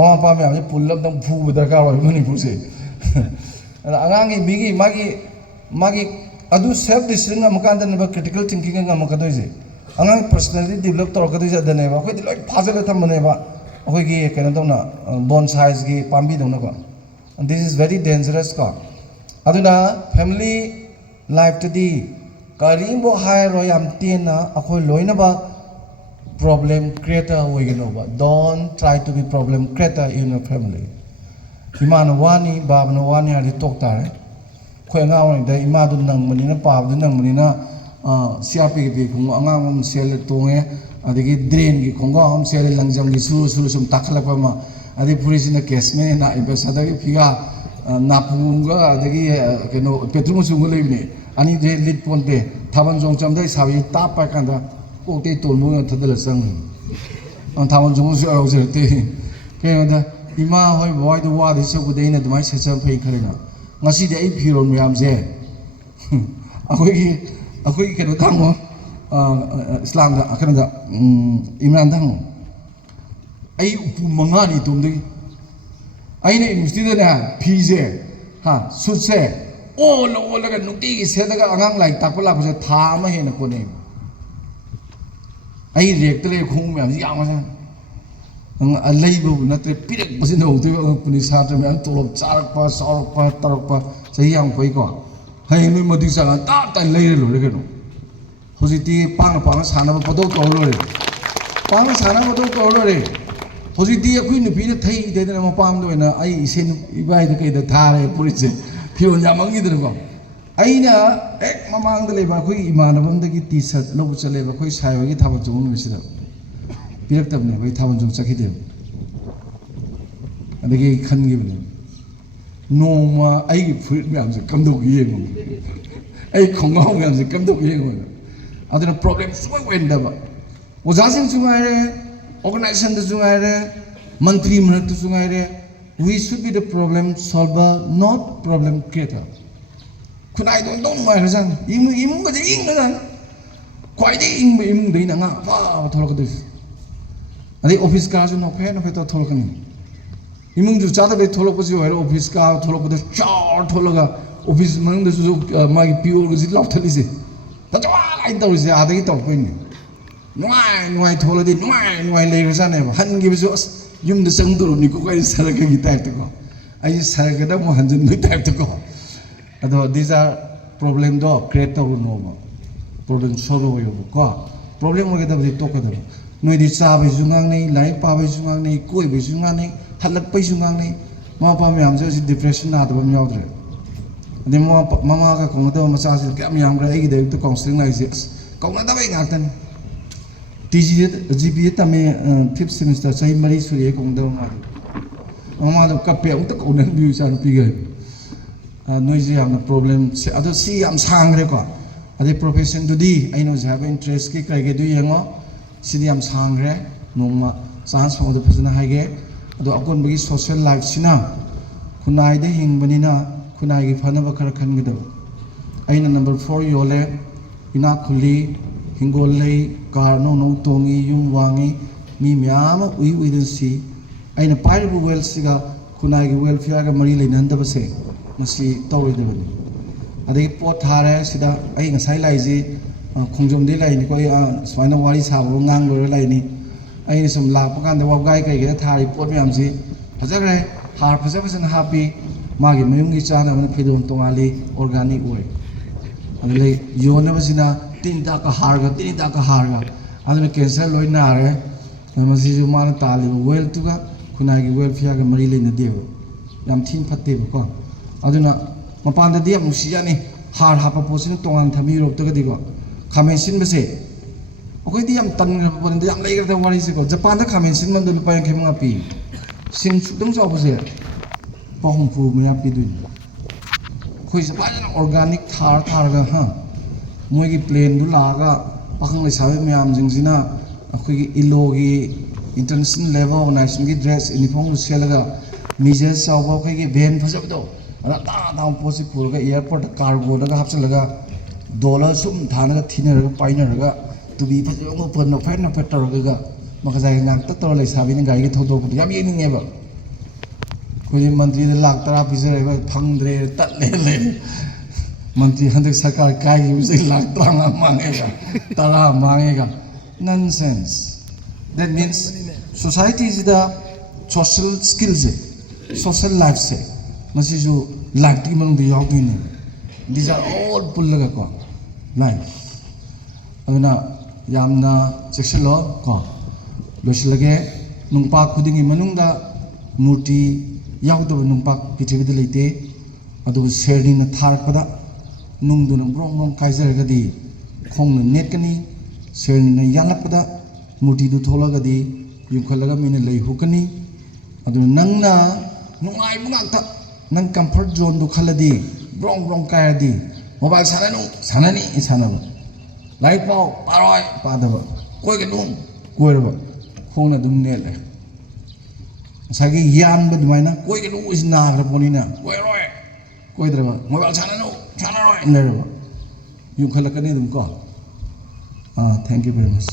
mama pa me pull dam phu da ka wa mani phu se angang gi magi adu self decision am kan dan ba critical thinking am ka doi je angang personality develop tor ka doi ja dane ba khoi di loi phajal tham mane ba khoi gi kana dona bone size gi pambi dona ko this is very dangerous ka aduna family life today karimbo hai ro yam tena akhoi loina ba problem creator hoigenova don't try to be problem creator in your family imana wani babna wani ari tok tare khoi nga wani da imadu nang manina pabdu nang manina CRP gi khong angam sel tonge adigi drain gi khonga am sel langjam gi suru sum takhala pa ma adi purisina case me na ibasada gi phiga napumga adigi keno petrol sungu leibne ani de lit ponte thaban jong cham dai sabi ta pa kanda ko te tol mo na thadala sang an thaban jong su au je te ke da ima hoi boy do wa de se ku de na dmai se cham phai khare na ngasi de ai phiron myam je akoi ke do thang mo islam da akan da imran thang ai upu manga ni tum de ai ne university da na phi je ha su se o lo la ga nukti gi se da ga angang lai takpala ko se tha ma he na ko ne ai rek tele khung myam ji yang ma a lei bu na te pirak ba sin ho tu puni sa tra myam tolop charak pa sarak pa tarak pa sai yang poi ko hai noi modi sa ta ta lei re lo re ke no hojiti pang sana ba podok ko lo re pang sana podok ko lo re hojiti akhui nu pi na thai de na ma pam do na ai isen ibai da kai da tha re puri se phion ya mangi de ko aina ek mamang de le ba khoi imanabam da gi t-shirt lo bu chale ba khoi sai gi thaba chung ni sida pirak tab ne bai thaban chung chakhi de adagi khan gi bne no ma ai gi fruit myam se kam do gi yeng ai khongong myam se kam do gi yeng aduna problem so wen da ba oja sing chungai re organization da chungai re mantri mrak tu chungai re we should be the problem solver not problem creator kunai dong mai rajan imung ga ing na kwai de ing be imung de na nga pa thol ka de ani office ka ju no phe to thol ka ni imung ju cha da be thol ko ji wa office ka thol ko de char thol ga office mang de ju ma gi pure ga ji law thali se ta cha ai to ji a de to ko ni noi thol de noi le rajan ne ba han gi bi ju yum de sang do ni ko kai sar ka gi type to ko ai sar ga da mo han jin ni type to ko ado these are problem do create to no ma problem solve yo ko problem mo ga da to ka da noi di cha bai jungang nei lai pa bai jungang nei koi bai jungang nei halak pai jungang nei ma pa me am je depression na da bam yaw dre ade mo mama ga ko da ma cha se kam yam ga ai de to counseling lai je ko na da bai ngak tan TG GPA ta me 5th semester sai mari su ye ko da ma mama da ka pe ung ta ko nan bi sa pi ga noisy am problem se ado si am sang re ko ade profession du di I know have interest ki kai ge du yango si di am sang re nongma chance phang du phajna hai ge ado akon bagi social life sina kunai de hing bani na kunai gi phana ba khar khan ge da aina number 4 yole ina khuli hingol lei car no tongi yum wangi mi myama ui den si aina paibu well siga kunai gi welfare ga mari leinan da ba se masi tawri da bani adai pot thare sida ai ngasai lai ji khongjom de lai ni ko swaina wari sa bo ngang lo lai ni ai sum la pa kan da wa gai kai ge thari pot myam ji phajare har phajabsan happy magi mayum gi chana man phidon tongali organic oi adai yona basina tin ta ka har ga adai cancer loi na re masi ju man ta li well tu ga kunai gi welfare ga mari lai na de yam thin phatte ba ko aduna mapan da diam musi yani har hapa posin tongan thami rop ta gadi ko khamen sin base okoi diam tan ga bon diam lai ga wari se ko japan da khamen sin man du pa yang khema pi sing dong so base pa hum pu me ya pi du khoi sa ba organic thar ga ha moi gi plane du la ga pakhang le sabe me am jing sina akhoi gi ilo gi international level organization gi dress uniform sel ga mijes sa ba khoi gi van phajab do ana ta ta posi pur ga airport cargo da hapsa laga dollar sum thana ga thina ga paina ga to bi phajab mo pon no fa na petrol ga maka jai ngang ta to lai sabi ni gai gi thodo yam yeng ni ba कोई मंत्री ने लाख तरा पीछे रहेगा फंगद्रे तले ले मंत्री hundred सरकार काय की उसे लाख तरा मांगेगा तरा मांगेगा nonsense that means society is the social skills social life से मसी जो life की मनुष्य याद हुई नहीं these are all पुल लगा को life अबना यामना सेक्शन लो को लोश लगे नुंपा खुदिंगी मनुंगा मूर्ति यावदब नुंपा पिछेबदे लेते अदु शेरनी न थारपदा नुंदु न ब्रोंग ब्रोंग काइजरगदी खोंग न नेटकनी शेरनी न यालपदा मूर्ति दु थोलगदी युखलगा मिन लई हुकनी अदु नंगना नुंगाई बुगाक्ता नंग कंफर्ट जोन दु खलदी ब्रोंग ब्रोंग कायदी मोबाइल सानानु सानानी सानाबा लाइक पाओ पारोय पादबा कोइगनु कोइरबा खोंग न दुम नेले सागी यान बदमाइना कोई के नु इस नागर पोनीना कोई रोए कोई दरबा मोबाइल छाना रोए नरबा यूं खलकने तुमको थैंक यू वेरी मच